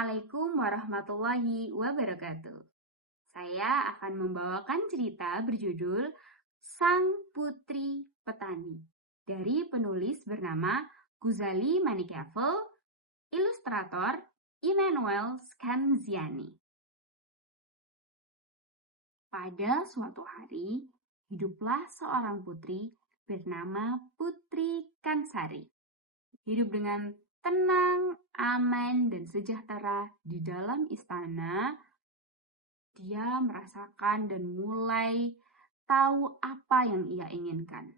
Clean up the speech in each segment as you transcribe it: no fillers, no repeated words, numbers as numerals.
Assalamualaikum warahmatullahi wabarakatuh. Saya akan membawakan cerita berjudul Sang Putri Petani dari penulis bernama Ghazali Manikevel, ilustrator Immanuel Scanziani. Pada suatu hari, hiduplah seorang putri bernama Putri Kansari. Hidup dengan tenang, aman, dan sejahtera di dalam istana. Dia merasakan dan mulai tahu apa yang ia inginkan.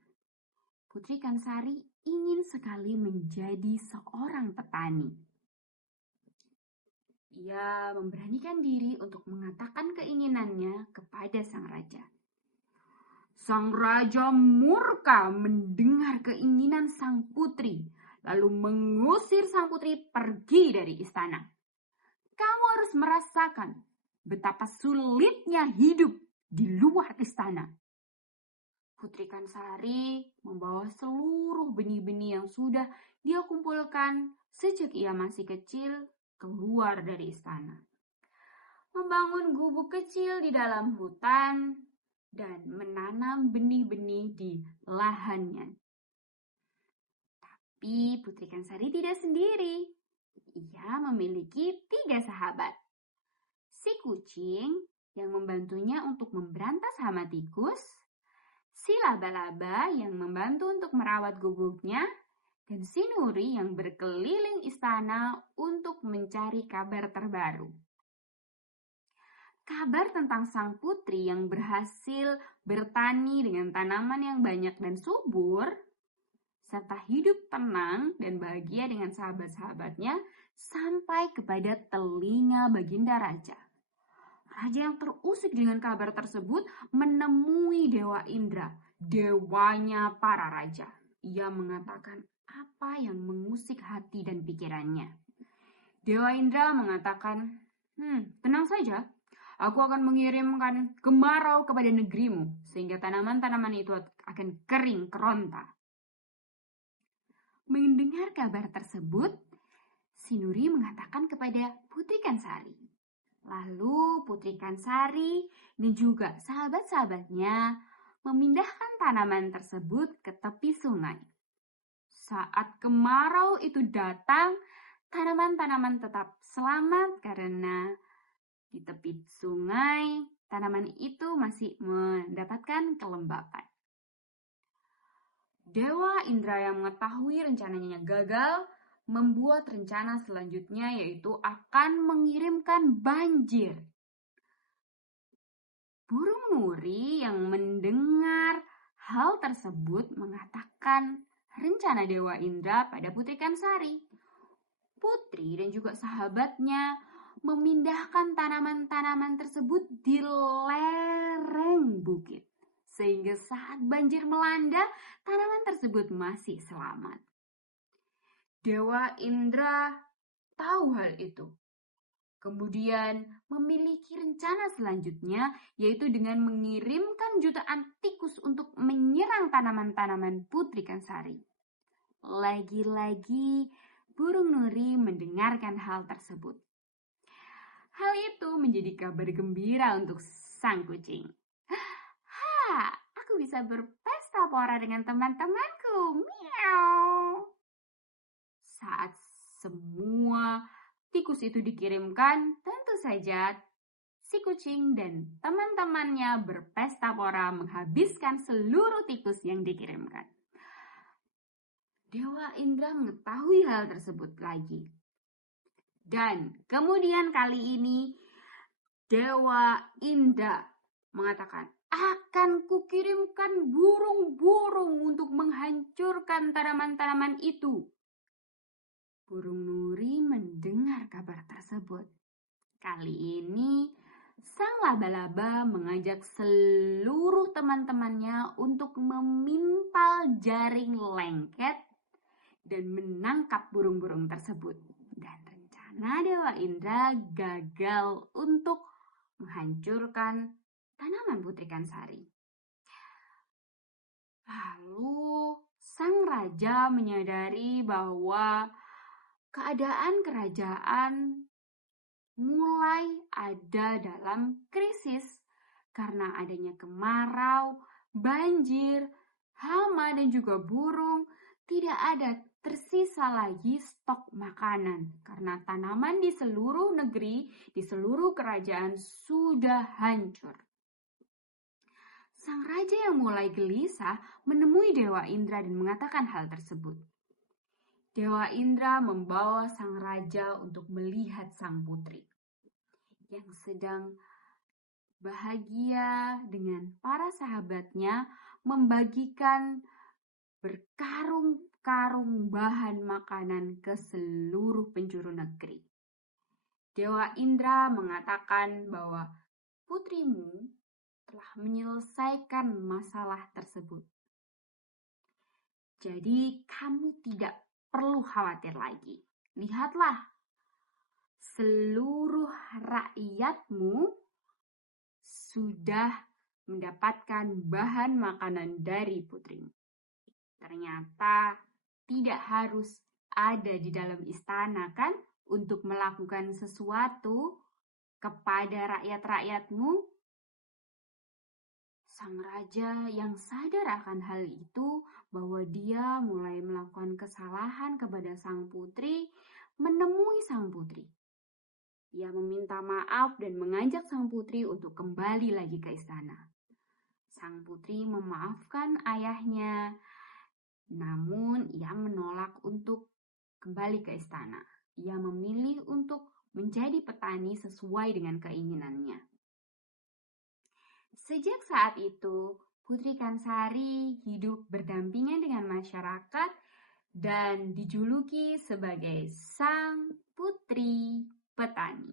Putri Kansari ingin sekali menjadi seorang petani. Ia memberanikan diri untuk mengatakan keinginannya kepada sang raja. Sang raja murka mendengar keinginan sang putri, lalu mengusir sang putri pergi dari istana. Kamu harus merasakan betapa sulitnya hidup di luar istana. Putri Kansari membawa seluruh benih-benih yang sudah dia kumpulkan sejak ia masih kecil keluar dari istana. Membangun gubuk kecil di dalam hutan dan menanam benih-benih di lahannya. Tapi Putri Kansari tidak sendiri. Ia memiliki 3 sahabat. Si kucing yang membantunya untuk memberantas hama tikus, si laba-laba yang membantu untuk merawat gubuknya, dan si Nuri yang berkeliling istana untuk mencari kabar terbaru. Kabar tentang sang putri yang berhasil bertani dengan tanaman yang banyak dan subur, serta hidup tenang dan bahagia dengan sahabat-sahabatnya sampai kepada telinga Baginda Raja. Raja yang terusik dengan kabar tersebut menemui Dewa Indra, dewanya para raja. Ia mengatakan apa yang mengusik hati dan pikirannya. Dewa Indra mengatakan, tenang saja, aku akan mengirimkan kemarau kepada negerimu, sehingga tanaman-tanaman itu akan kering keronta. Mendengar kabar tersebut, si Nuri mengatakan kepada Putri Kansari. Lalu Putri Kansari dan juga sahabat-sahabatnya memindahkan tanaman tersebut ke tepi sungai. Saat kemarau itu datang, tanaman-tanaman tetap selamat karena di tepi sungai tanaman itu masih mendapatkan kelembapan. Dewa Indra yang mengetahui rencananya gagal membuat rencana selanjutnya, yaitu akan mengirimkan banjir. Burung Nuri yang mendengar hal tersebut mengatakan rencana Dewa Indra pada Putri Kansari. Putri dan juga sahabatnya memindahkan tanaman-tanaman tersebut di lereng bukit, sehingga saat banjir melanda, tanaman tersebut masih selamat. Dewa Indra tahu hal itu. Kemudian memiliki rencana selanjutnya, yaitu dengan mengirimkan jutaan tikus untuk menyerang tanaman-tanaman Putri Kansari. Lagi-lagi burung Nuri mendengarkan hal tersebut. Hal itu menjadi kabar gembira untuk sang kucing. Aku bisa berpesta pora dengan teman-temanku. Miau. Saat semua tikus itu dikirimkan, tentu saja si kucing dan teman-temannya berpesta pora menghabiskan seluruh tikus yang dikirimkan. Dewa Indra mengetahui hal tersebut lagi. Dan kemudian kali ini Dewa Indra mengatakan, akan kukirimkan burung-burung untuk menghancurkan tanaman-tanaman itu. Burung Nuri mendengar kabar tersebut. Kali ini, sang laba-laba mengajak seluruh teman-temannya untuk memimpal jaring lengket dan menangkap burung-burung tersebut. Dan rencana Dewa Indra gagal untuk menghancurkan tanaman Putri Kansari. Lalu, sang raja menyadari bahwa keadaan kerajaan mulai ada dalam krisis karena adanya kemarau, banjir, hama dan juga burung. Tidak ada tersisa lagi stok makanan karena tanaman di seluruh negeri, di seluruh kerajaan sudah hancur. Sang raja yang mulai gelisah menemui Dewa Indra dan mengatakan hal tersebut. Dewa Indra membawa sang raja untuk melihat sang putri yang sedang bahagia dengan para sahabatnya membagikan berkarung-karung bahan makanan ke seluruh penjuru negeri. Dewa Indra mengatakan bahwa putrimu telah menyelesaikan masalah tersebut. Jadi kamu tidak perlu khawatir lagi. Lihatlah, seluruh rakyatmu sudah mendapatkan bahan makanan dari putrimu. Ternyata tidak harus ada di dalam istana kan untuk melakukan sesuatu kepada rakyat-rakyatmu. Sang raja yang sadar akan hal itu, bahwa dia mulai melakukan kesalahan kepada sang putri, menemui sang putri. Ia meminta maaf dan mengajak sang putri untuk kembali lagi ke istana. Sang putri memaafkan ayahnya, namun ia menolak untuk kembali ke istana. Ia memilih untuk menjadi petani sesuai dengan keinginannya. Sejak saat itu, Putri Kansari hidup berdampingan dengan masyarakat dan dijuluki sebagai sang putri petani.